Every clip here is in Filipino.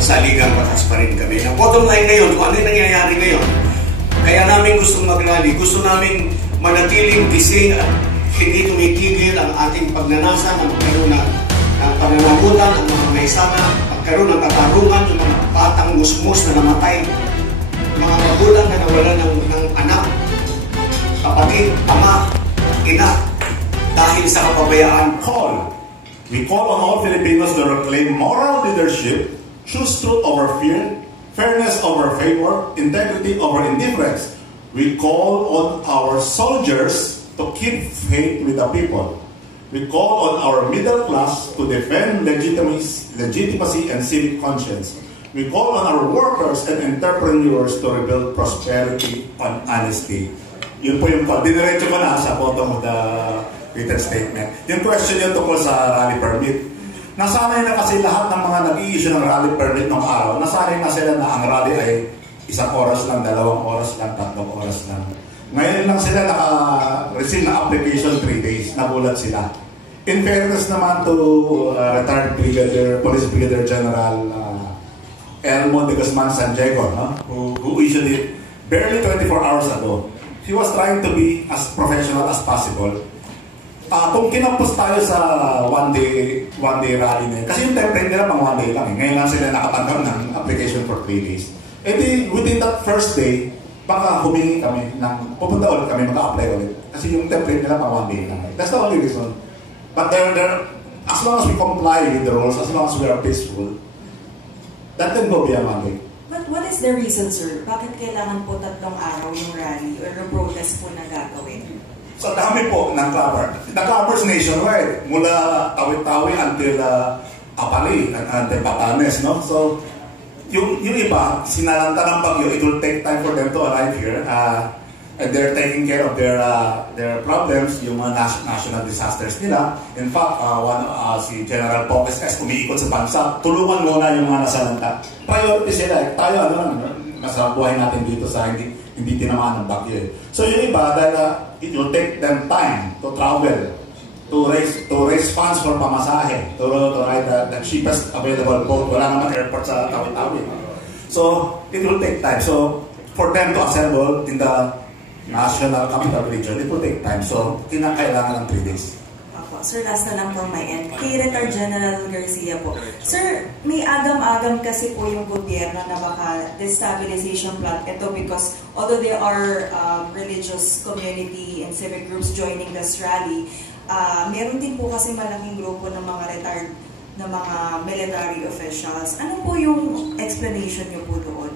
nasa saligang batas pa rin kami. Ang bottom line ngayon, kung ano yung nangyayari ngayon, kaya namin gustong mag-rally, gusto namin manatiling gising at hindi tumitigil ang ating pagnanasa na magkaroon ng pananagutan ng mga maysana, magkaroon ng katarungan, yung mga batang musmus na namatay, mga magulang na nawalan ng anak, kapatid, ama, ina, dahil sa kapabayaan. We call on all Filipinos to reclaim moral leadership, choose truth over fear, fairness over favor, integrity over indifference. We call on our soldiers to keep faith with the people. We call on our middle class to defend legitimacy and civic conscience. We call on our workers and entrepreneurs to rebuild prosperity on honesty. Yun po yung call. Diniretso ko na sa bottom of the written statement. Yung question yun tungkol sa rally permit. Nasanay na kasi lahat ng mga nag-i-issue ng rally permit nung araw. Nasanay na sila na ang rally ay 1 oras lang, 2 oras lang, 3 oras lang. Ngayon lang sila naka-receive na application 3 days. Nagulat sila. In fairness naman to retired Police Brigadier General Elmo de Guzman Sandiego, no? who issued it barely 24 hours ago. He was trying to be as professional as possible. Kung kinampos tayo sa one day rally na yun, kasi yung template nila pang 1 day lang eh. Ngayon lang sila nakatanggap ng application for 3 days. E di, within that first day, baka humingi kami pupunta ulit kami, mag-apply ulit. Kasi yung template nila pang 1 day lang. That's the only reason. But as long as we comply with the rules, as long as we are peaceful, that can go beyond 1 day. But what is the reason, sir? Bakit kailangan po 3 araw yung rally or yung protest po na gagawin? Sa dami po ng clubbers. The clubbers nationwide, mula Tawi-Tawi until Apali, until Batanes, no? So, yung iba, sinalanta ng bagyo, it will take time for them to arrive here. And they're taking care of their problems, yung mga national disasters nila. In fact, si General Pocas S, umiikot sa bansa, tulungan muna yung mga nasalanta. Priority sila. Tayo, nasa buhay natin dito sa hindi tinamaan ng bagyo. So yung iba, dahil it will take them time to travel, to raise funds for pamasahe, to ride the cheapest available boat. Wala naman airport sa Tawi-Tawi. So it will take time. So for them to assemble in the national capital region, it will take time. So kinakailangan ng 3 days. Sir, last na lang from my end. Kay Retired General Garcia po. Sir, may agam-agam kasi po yung gobyerno na baka destabilization plot. Ito because although there are religious community and civic groups joining this rally, meron din po kasi malaking grupo ng mga retired na mga military officials. Ano po yung explanation niyo po doon?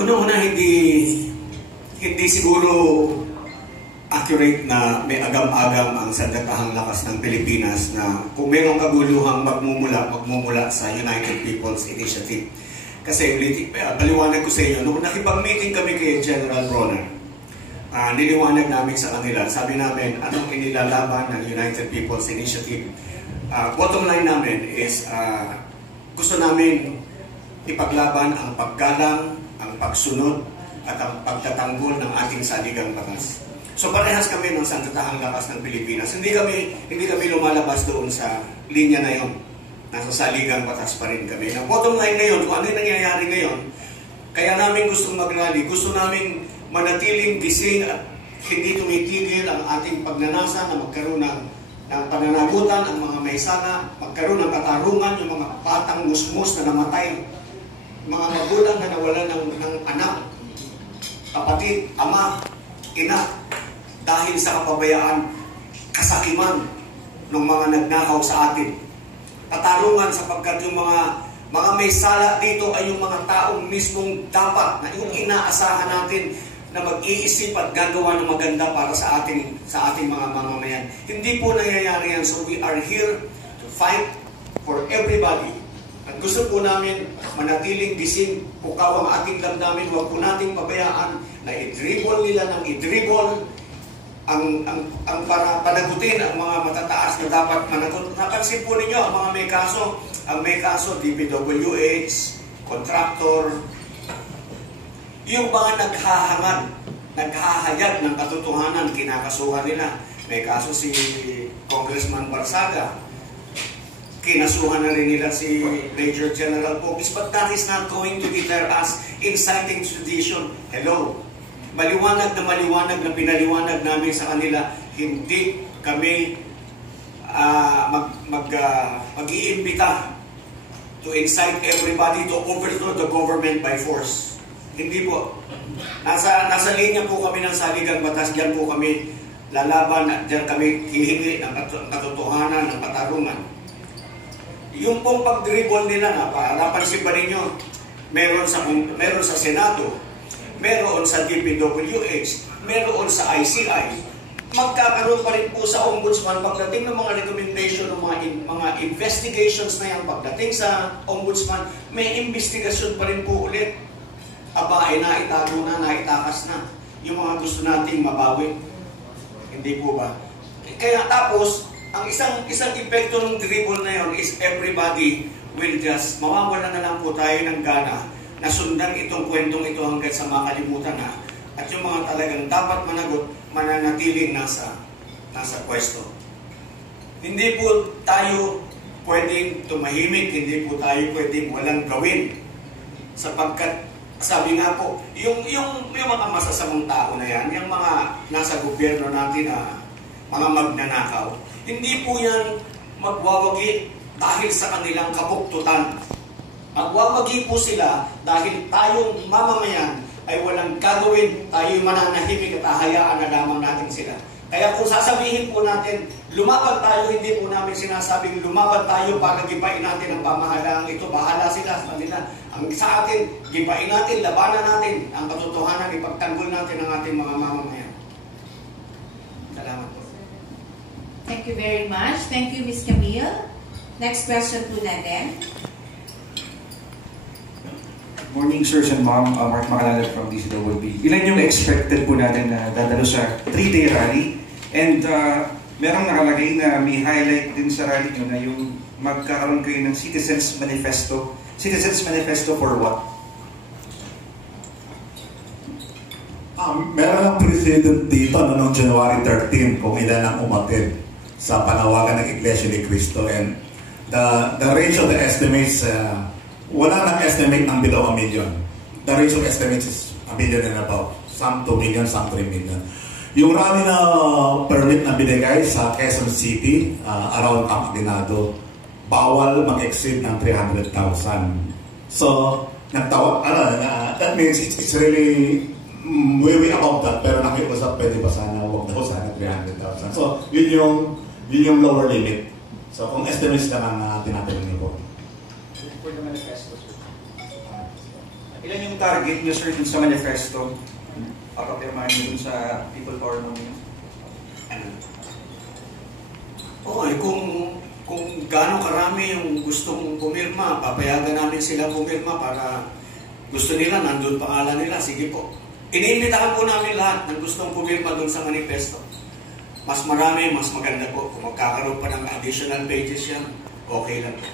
Una-una, hindi siguro accurate na may agam-agam ang sandatahang lakas ng Pilipinas na kung mayroong kaguluhang magmumula sa United People's Initiative. Kasi paliwanag ko sa inyo, nung nakipag-meeting kami kay General Bronner, niliwanag namin sa kanila, sabi namin, anong inilalaban ng United People's Initiative? Bottom line namin is, gusto namin ipaglaban ang paggalang, ang pagsunod, at ang pagtatanggol ng ating saligang batas. So parehas kami ng sandatahang lakas ng Pilipinas. Hindi kami lumalabas doon sa linya na yon. Nasa saligang batas pa rin kami. Ang bottom line ngayon, kung ano yung nangyayari ngayon, kaya namin gustong mag-rally, gusto namin manatiling gising at hindi tumitigil ang ating pagnanasa na magkaroon ng pananagutan ang mga maysana, magkaroon ng katarungan yung mga batang musmus na namatay, mga magulang na nawalan ng anak, kapatid, ama, ina, dahil sa kapabayaan, kasakiman ng mga nagnakaw sa atin. Katarungan sapagkat yung mga may sala dito ay yung mga taong mismong dapat na yung inaasahan natin na mag-iisip at gagawa ng maganda para sa ating mga mamamayan. Hindi po nangyayari yan. So we are here to fight for everybody. At gusto po namin manatiling gising, pukaw ang ating damdamin, huwag po nating pabayaan na i-dribble nila ng i-dribble ang para panagutin ang mga matataas na dapat managot. Napansin po ninyo ang mga may kaso, DPWH, contractor, yung mga naghahayag ng katotohanan, kinakasuhan nila. May kaso si Congressman Barsaga. kinasuhan na rin nila si Major General Popis, but that is not going to deter us inciting sedition. Hello, maliwanag na pinaliwanag namin sa kanila, hindi kami mag-iimbita to incite everybody to overthrow the government by force. Hindi po. Nasa linya po kami ng saligang batas, diyan po kami lalaban at diyan kami hihingi ng katotohanan, ng katarungan. Yung pong pag-dribble nila na, napansin ba ninyo, meron sa Senado, meron sa DPWH, meron sa ICI, magkakaroon pa rin po sa Ombudsman pagdating ng mga recommendation ng mga investigations na yan, pagdating sa Ombudsman, may investigasyon pa rin po ulit. Aba, ay naitago na, naitakas na yung mga gusto nating mabawi. Hindi po ba? Kaya tapos, ang isang epekto ng dribble na yon is everybody will just, mawawala na lang po tayo ng gana na sundan itong kwentong ito hanggang sa makalimutan na. At yung mga talagang dapat managot, mananatiling nasa pwesto. Hindi po tayo pwedeng tumahimik, hindi po tayo pwedeng walang gawin. Sapagkat, sabi nga po, yung mga masasamang tao na yan, yung mga nasa gobyerno natin na mga magnanakaw, hindi po yan magwawagi dahil sa kanilang kabuktutan. Magwawagi po sila dahil tayong mamamayan ay walang gagawin, tayo'y mananahimik at hahayaan na lamang natin sila. Kaya kung sasabihin po natin, lumaban tayo, hindi po namin sinasabing lumaban tayo para gipain natin ang pamahalaan ito, bahala sila sa kanila. Ang sa atin, gipain natin, labanan natin ang katotohanan, ipagtanggol natin ang ating mga mamamayan. Salamat po. Thank you very much. Thank you, Ms. Camille. Next question po natin. Morning, sirs and ma'am. Mark Macalala from DCWB. Ilan yung expected po natin na dadalo sa 3-day rally? And merong nakalagay na may highlight din sa rally nyo na yung magkakaroon kayo ng Citizens Manifesto. Citizens Manifesto for what? Meron ng president dito noong January 13 kung ilan ang umatid sa panawagan ng Iglesia ni Cristo. And the range of the estimates, wala nang estimate ng below 1 million. The range of estimates is 1 million and above. Some 2 million, some 3 million. Yung rally na permit na binigay sa Quezon City, around Camp Aguinaldo, bawal mag-exceed ng 300,000. So, that means it's really way above that. Pero nakiusap, pwede pa sana, huwag daw sana 300,000. So, yun yung lower limit. So, kung estimates lang ang tinatanong niyo po. For the manifesto, sir. Ilan yung target nyo, sir, dun sa manifesto? Pakapirmahan nyo dun sa People Power Movement? Okay, kung gaano karami yung gustong pumirma, papayagan namin sila pumirma para gusto nila, nandun pangalan nila, sige po. Iniimbitahan po namin lahat ng gustong pumirma dun sa manifesto. Mas marami, mas maganda po. Kung magkakaroon pa ng additional pages yan, okay lang po.